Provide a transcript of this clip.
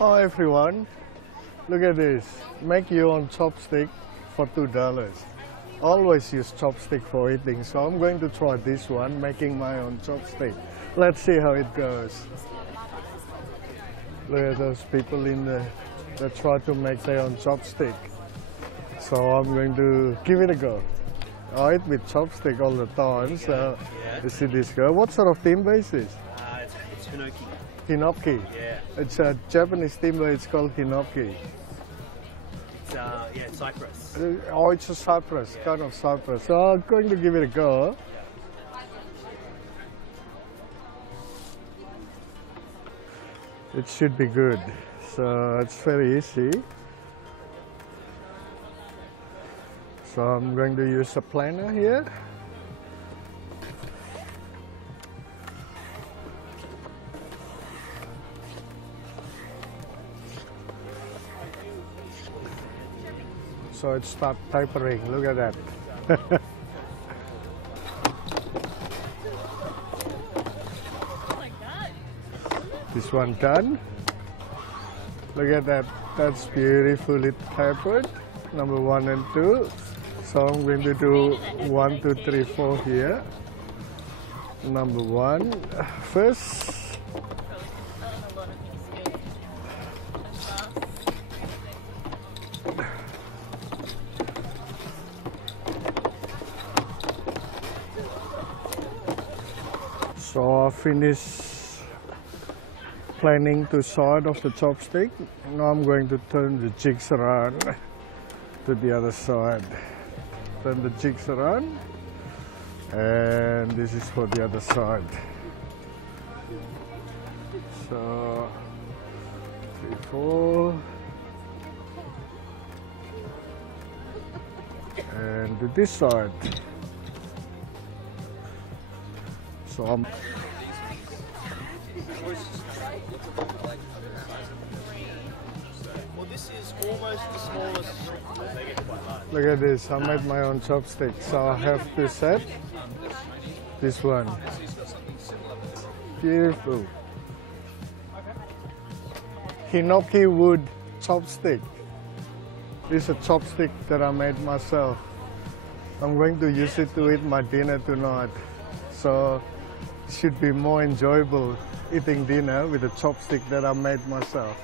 Hi everyone, look at this. Make your own chopstick for $2. Always use chopstick for eating, so I'm going to try this one, making my own chopstick. Let's see how it goes. Look at those people in there that try to make their own chopstick. So I'm going to give it a go. I eat with chopstick all the time, so you see this go. What sort of timber is this? It's Hinoki. Hinoki? Yeah. It's a Japanese timber, it's called Hinoki. It's Cypress. Oh, it's a Cypress, kind of Cypress. So I'm going to give it a go. It should be good. So it's very easy. So I'm going to use a planer here. So it starts tapering, look at that. This one done. Look at that, that's beautifully tapered. Number 1 and 2. So I'm going to do 1, 2, 3, 4 here. Number 1 first. So I finish planing the side of the chopstick. Now I'm going to turn the jigs around to the other side. Turn the jigs around, and this is for the other side. So 3, 4, and to this side. So I'm Well, this is almost the smallest. They get quite large. look at this, I made my own chopstick, so I have to set this one. Beautiful. Hinoki wood chopstick. This is a chopstick that I made myself. I'm going to use it to eat my dinner tonight. So it should be more enjoyable eating dinner with a chopstick that I made myself.